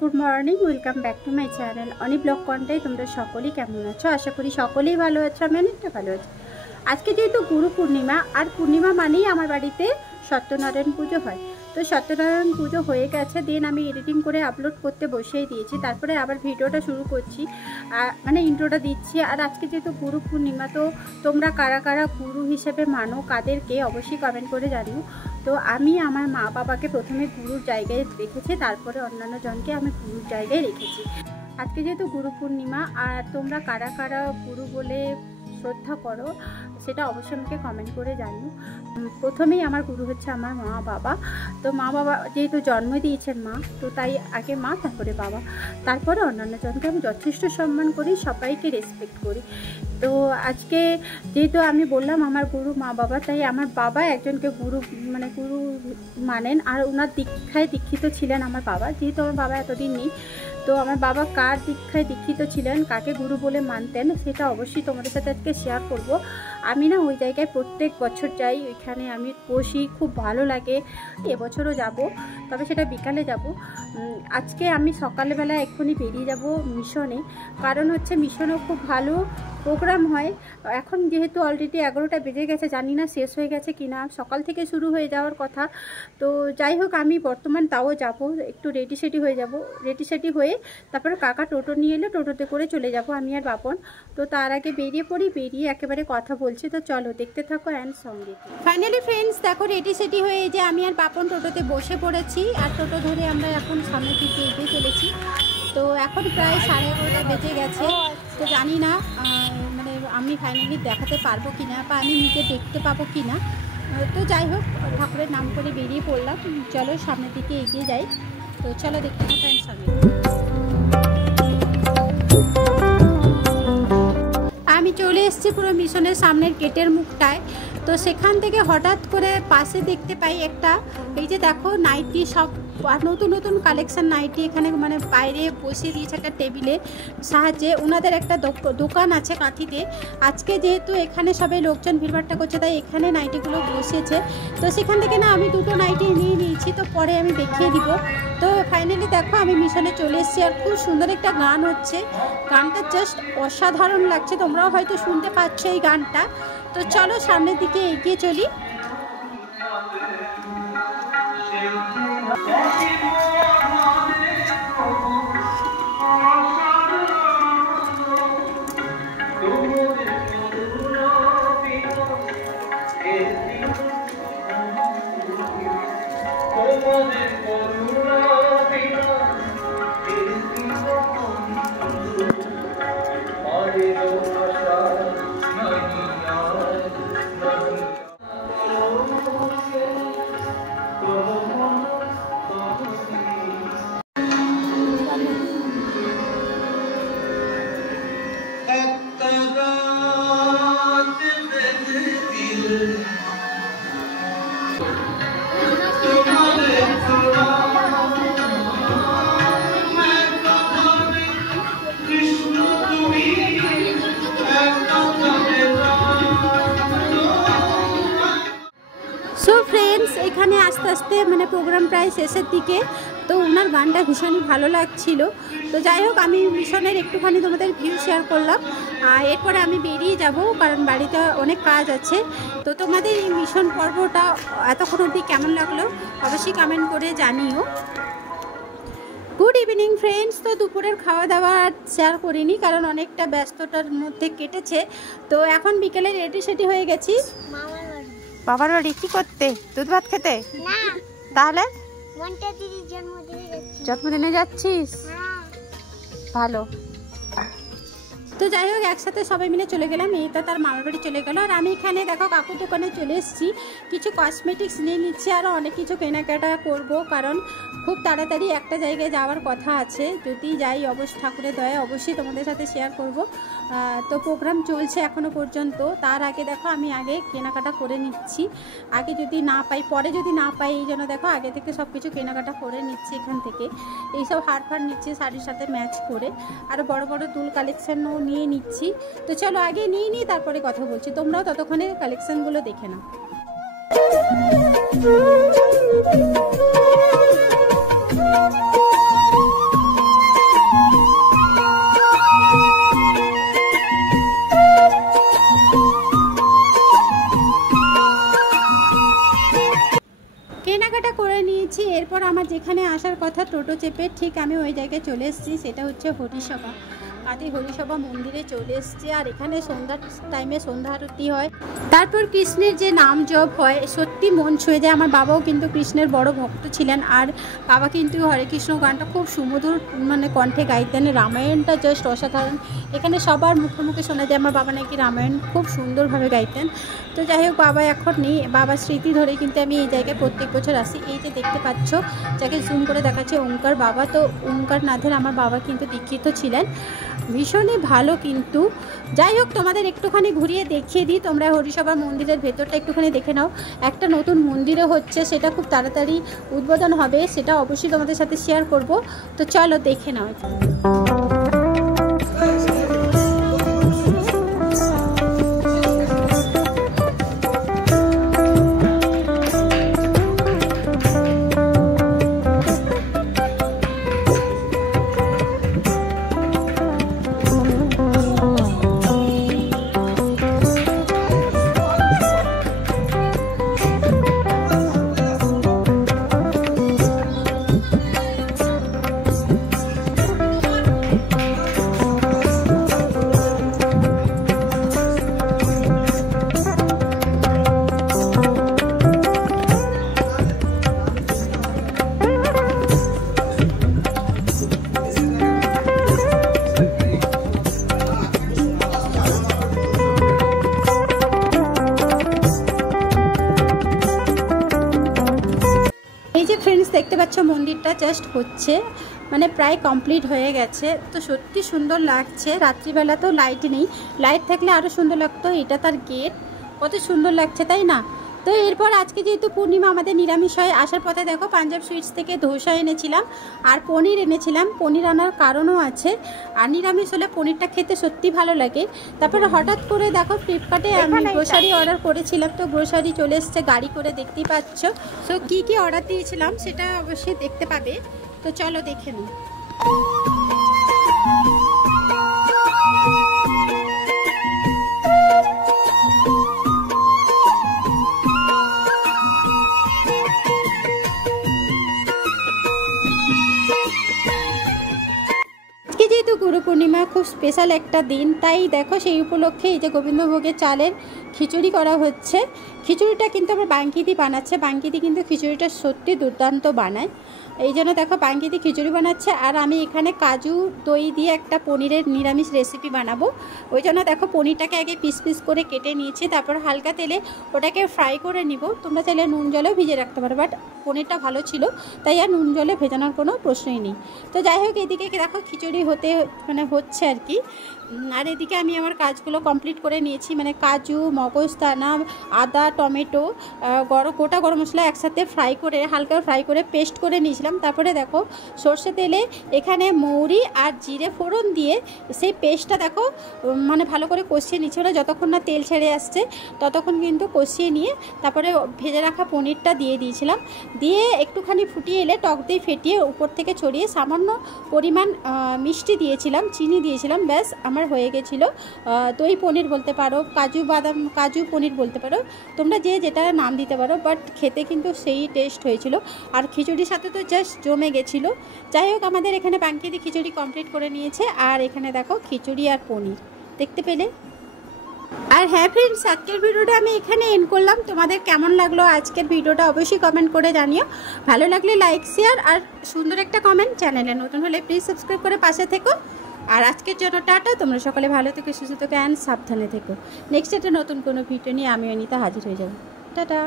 Good morning, welcome back to my channel Oni blog content. তোমরা সকলেই কেমন আছো? আশা করি সকলেই ভালো আছো, আমি অনেকটা ভালো আছি। আজকে যেহেতু গুরু পূর্ণিমা, আর পূর্ণিমা মানেই আমার বাড়িতে সত্যনারায়ণ পুজো হয়। তো সত্যনারায়ণ পুজো হয়ে গেছে, দেন আমি এডিটিং করে আপলোড করতে বসিয়ে দিয়েছি। তারপরে আবার ভিডিওটা শুরু করছি, মানে ইন্ট্রোটা দিচ্ছি। আর আজকে যেহেতু গুরু পূর্ণিমা, তো তোমরা কারা কারা গুরু হিসেবে মানো, কাদেরকে অবশ্যই কমেন্ট করে জানিও। তো আমি আমার মা বাবাকে প্রথমে গুরুর জায়গায় রেখেছি, তারপরে অন্যান্য জনকে আমি গুরুর জায়গায় রেখেছি। আজকে যেহেতু গুরু পূর্ণিমা, আর তোমরা কারা কারা গুরু বলে শ্রদ্ধা করো সেটা অবশ্যই আমাকে কমেন্ট করে জানিও। প্রথমেই আমার গুরু হচ্ছে আমার মা বাবা। তো মা বাবা যেহেতু জন্ম দিয়েছেন মা, তো তাই আগে মা, তারপরে বাবা, তারপরে অন্যান্য জনকে আমি যথেষ্ট সম্মান করি, সবাইকে রেসপেক্ট করি। তো আজকে যেহেতু আমি বললাম আমার গুরু মা বাবা, তাই আমার বাবা একজনকে গুরু মানেন, আর ওনার দীক্ষায় দীক্ষিত ছিলেন আমার বাবা। যেহেতু আমার বাবা এতদিন নেই, তো আমার বাবা কার দীক্ষায় দীক্ষিত ছিলেন, কাকে গুরু বলে মানতেন, সেটা অবশ্যই তোমাদের সাথে আজকে শেয়ার করব। আমি না ওই জায়গায় প্রত্যেক বছর যাই, ওইখানে আমি বসি, খুব ভালো লাগে। এবছরও যাব, তবে সেটা বিকালে যাব। আজকে আমি সকালবেলা এক্ষুনি বেরিয়ে যাব মিশনে, কারণ হচ্ছে মিশনেও খুব ভালো প্রোগ্রাম হয়। এখন যেহেতু অলরেডি 11টা বেজে গেছে, জানি না শেষ হয়ে গেছে কিনা, সকাল থেকে শুরু হয়ে যাওয়ার কথা। তো যাই হোক, আমি বর্তমান তাও যাব, একটু রেডি সেডি হয়ে যাব। রেডি সেডি হয়ে তারপরে কাকা টোটো নিয়ে এলে টোটোতে করে চলে যাব আমি আর বাপন। তো তার আগে বেরিয়ে পড়ি, বেরিয়ে একেবারে কথা বলছি। তো চলো দেখতে থাকো অ্যান্ড সঙ্গে। ফাইনালি ফ্রেন্ডস, দেখো রেডি সেডি হয়ে যে আমি আর বাপন টোটোতে বসে পড়েছি, আর টোটো ধরে আমরা এখন সামনের দিকে এগিয়ে চলেছি। তো এখন প্রায় 11:30 বেজে গেছে। তো জানি না মানে আমি ফাইনালি দেখাতে পারবো কি না, বা আমি নিজে দেখতে পাবো কি না। তো যাই হোক, ঠাকুরের নাম করে বেরিয়ে পড়লাম। চলো সামনের দিকে এগিয়ে যাই। তো চলো দেখতে থাকেন সঙ্গে। আমি চলে এসেছি পুরো মিশনের সামনের গেটের মুখটায়। তো সেখান থেকে হঠাৎ করে পাশে দেখতে পাই একটা, এই যে দেখো নাইটি, সব নতুন নতুন কালেকশন নাইটি এখানে মানে বাইরে বসিয়ে দিয়েছে একটা টেবিলের সাহায্যে। ওনাদের একটা দোকান আছে কাঁথিতে। আজকে যেহেতু এখানে সবাই লোকজন ভিড়ভাট্টা করছে, তাই এখানে নাইটিগুলো বসিয়েছে। তো সেখান থেকে না আমি দুটো নাইটি নিয়ে নিয়েছি, তো পরে আমি দেখিয়ে দিব। তো ফাইনালি দেখো আমি মিশনে চলে এসেছি, আর খুব সুন্দর একটা গান হচ্ছে। গানটা জাস্ট অসাধারণ লাগছে, তোমরাও হয়তো শুনতে পাচ্ছ এই গানটা। তো চলো সামনের দিকে এগিয়ে চলি। সো ফ্রেন্ডস, এখানে আস্তে আস্তে মানে প্রোগ্রাম প্রায় শেষের দিকে। তো ওনার গানটা ভীষণই ভালো লাগছিল। তো যাই হোক, আমি মিশনের একটুখানি তোমাদের ভিউ শেয়ার করলাম, আর এরপরে আমি বেরিয়ে যাব, কারণ বাড়িতে অনেক কাজ আছে। তো তোমাদের এই মিশন পর্বটা এতক্ষণ অবধি কেমন লাগলো অবশ্যই কমেন্ট করে জানিও। Good evening friends. তো দুপুরের খাওয়া দাওয়া শেয়ার করিনি, কারণ অনেকটা ব্যস্ততার মধ্যে কেটেছে। তো এখন বিকেলে রেডি সেডি হয়ে গেছি। বাবার বাড়ি কি করতে? দুধ ভাত খেতে? না। তাহলে জন্মদিনে যাচ্ছিস? ভালো। তো যাই হোক, একসাথে সবাই মিলে চলে গেলাম। এই তো তার মামার বাড়ি চলে গেল, আর আমি এখানে দেখো কাকুর দোকানে চলে এসেছি। কিছু কসমেটিক্স নিয়ে নিচ্ছি, আরও অনেক কিছু কেনাকাটা করব, কারণ খুব তাড়াতাড়ি একটা জায়গায় যাওয়ার কথা আছে। যদি যাই অবশ্যই ঠাকুরের দয়া অবশ্যই তোমাদের সাথে শেয়ার করব। তো প্রোগ্রাম চলছে এখনও পর্যন্ত। তার আগে দেখো আমি আগে কেনাকাটা করে নিচ্ছি, আগে যদি না পাই, পরে যদি না পাই, এই জন্য দেখো আগে থেকে সব কিছু কেনাকাটা করে নিচ্ছি। এখান থেকে এইসব হার ফার নিচ্ছি শাড়ির সাথে ম্যাচ করে, আরও বড় বড় দুল কালেকশানও নিয়ে নিচ্ছি। তো চলো আগে নিয়ে নিই, তারপরে কথা বলছি। তোমরাও ততক্ষণে কালেকশানগুলো দেখে নাও। করে নিয়েছি। এরপর আমার যেখানে আসার কথা টোটো চেপে ঠিক আমি ওই জায়গায় চলে এসেছি, সেটা হচ্ছে হরিসভা। আদি হরিসভা মন্দিরে চলে এসেছি। আর এখানে সন্ধ্যার টাইমে সন্ধ্যা আরতি হয়, তারপর কৃষ্ণের যে নাম জপ হয়, সত্যি মন ছুঁয়ে যায়। আমার বাবাও কিন্তু কৃষ্ণের বড় ভক্ত ছিলেন, আর বাবা কিন্তু হরে কৃষ্ণ গানটা খুব সুমধুর মানে কণ্ঠে গাইতেন। রামায়ণটা জাস্ট অসাধারণ, এখানে সবার মুখে মুখে শোনা যায় আমার বাবা নাকি রামায়ণ খুব সুন্দরভাবে গাইতেন। তো যাই হোক, বাবা এখন নেই, বাবার স্মৃতি ধরে কিন্তু আমি এই জায়গায় প্রত্যেক বছর আসি। এই যে দেখতে পাচ্ছ, যাকে জুম করে দেখাচ্ছে ওঙ্কার বাবা, তো ওঙ্কার নাথের আমার বাবা কিন্তু দীক্ষিত ছিলেন, ভীষণই ভালো। কিন্তু যাই হোক, তোমাদের একটুখানি ঘুরিয়ে দেখিয়ে দিই, তোমরা হরিসভা মন্দিরের ভেতরটা একটুখানি দেখে নাও। একটা নতুন মন্দিরও হচ্ছে, সেটা খুব তাড়াতাড়ি উদ্বোধন হবে, সেটা অবশ্যই তোমাদের সাথে শেয়ার করব। তো চলো দেখে নাও। এই যে ফ্রেন্ডস দেখতে পাচ্ছ, মন্দিরটা জাস্ট হচ্ছে, মানে প্রায় কমপ্লিট হয়ে গেছে। তো সত্যি সুন্দর লাগছে। রাত্রিবেলা তো লাইট নেই, লাইট থাকলে আরও সুন্দর লাগতো। এটা তার গেট, কত সুন্দর লাগছে তাই না? তো এরপর আজকে যেহেতু পূর্ণিমা, আমাদের নিরামিষ হয়। আসার পথে দেখো পাঞ্জাব সুইটস থেকে ধোসা এনেছিলাম আর পনির এনেছিলাম। পনির আনার কারণও আছে, আর নিরামিষ হলে পনিরটা খেতে সত্যি ভালো লাগে। তারপরে হঠাৎ করে দেখো ফ্লিপকার্টে আমি গ্রোসারি অর্ডার করেছিলাম, তো গ্রোসারি চলে এসছে গাড়ি করে, দেখতেই পাচ্ছ। তো কী কী অর্ডার দিয়েছিলাম সেটা অবশ্যই দেখতে পাবে। তো চলো দেখে নিই। যেহেতু গুরু পূর্ণিমা খুব স্পেশাল একটা দিন, তাই দেখো সেই উপলক্ষে এই যে গোবিন্দভোগের চালের খিচুড়ি করা হচ্ছে। খিচুড়িটা কিন্তু আমার বাঙ্কিদি বানাচ্ছে, বাঙ্কিদি কিন্তু খিচুড়িটা সত্যি দুর্দান্ত বানায়, এই জন্য দেখো বাঙ্কিদি খিচুড়ি বানাচ্ছে। আর আমি এখানে কাজু দই দিয়ে একটা পনিরের নিরামিষ রেসিপি বানাবো, ওই জন্য দেখো পনিরটাকে আগে পিস পিস করে কেটে নিয়েছি, তারপর হালকা তেলে ওটাকে ফ্রাই করে নিব। তোমরা চাইলে নুন জলেও ভিজে রাখতে পারো, বাট পনিরটা ভালো ছিল তাই আর নুন জলে ভেজানোর কোনো প্রশ্নই নেই। তো যাই হোক, এদিকে দেখো খিচুড়ি হচ্ছে আর কি। আর এদিকে আমি আমার কাজগুলো কমপ্লিট করে নিয়েছি, মানে কাজু, মগজদানা, আদা, টমেটো, গোটা গরম মশলা একসাথে ফ্রাই করে, হালকা ফ্রাই করে পেস্ট করে নিয়েছিলাম। তারপরে দেখো সর্ষে তেলে এখানে মৌরি আর জিরে ফোড়ন দিয়ে সেই পেস্টটা দেখো মানে ভালো করে কষিয়ে নিচ্ছি, ওরা যতক্ষণ না তেল ছেড়ে আসছে ততক্ষণ কিন্তু কষিয়ে নিয়ে তারপরে ভেজে রাখা পনিরটা দিয়ে দিয়েছিলাম। দিয়ে একটুখানি ফুটিয়ে এলে টক দই ফেটিয়ে উপর থেকে ছড়িয়ে সামান্য পরিমাণ মিষ্টি দিয়েছিলাম, চিনি দিয়েছিলাম, ব্যাস আমার হয়ে গেছিলো দই পনির বলতে পারো, কাজু পনির বলতে পারো, তোমরা যে যেটা নাম দিতে পারো, বাট খেতে কিন্তু সেই টেস্ট হয়েছিল। আর খিচুড়ির সাথে তো জাস্ট জমে গেছিলো। যাই হোক, আমাদের এখানে বাঙ্কিদি খিচুড়ি কমপ্লিট করে নিয়েছে। আর এখানে দেখো খিচুড়ি আর পনির দেখতে পেলে। আর হ্যাঁ ফ্রেন্ডস, আজকের ভিডিওটা আমি এখানে এন্ড করলাম। তোমাদের কেমন লাগলো আজকের ভিডিওটা অবশ্যই কমেন্ট করে জানিও। ভালো লাগলে লাইক, শেয়ার আর সুন্দর একটা কমেন্ট। চ্যানেলে নতুন হলে প্লিজ সাবস্ক্রাইব করে পাশে থেকো। আর আজকের জন্য টাটা, তোমরা সকলে ভালো থেকো, সুস্থ থেকো অ্যান্ড সাবধানে থেকো। নেক্সট একটা নতুন কোনো ভিডিও নিয়ে আমি অনিতা হাজির হয়ে যাব। টাটা।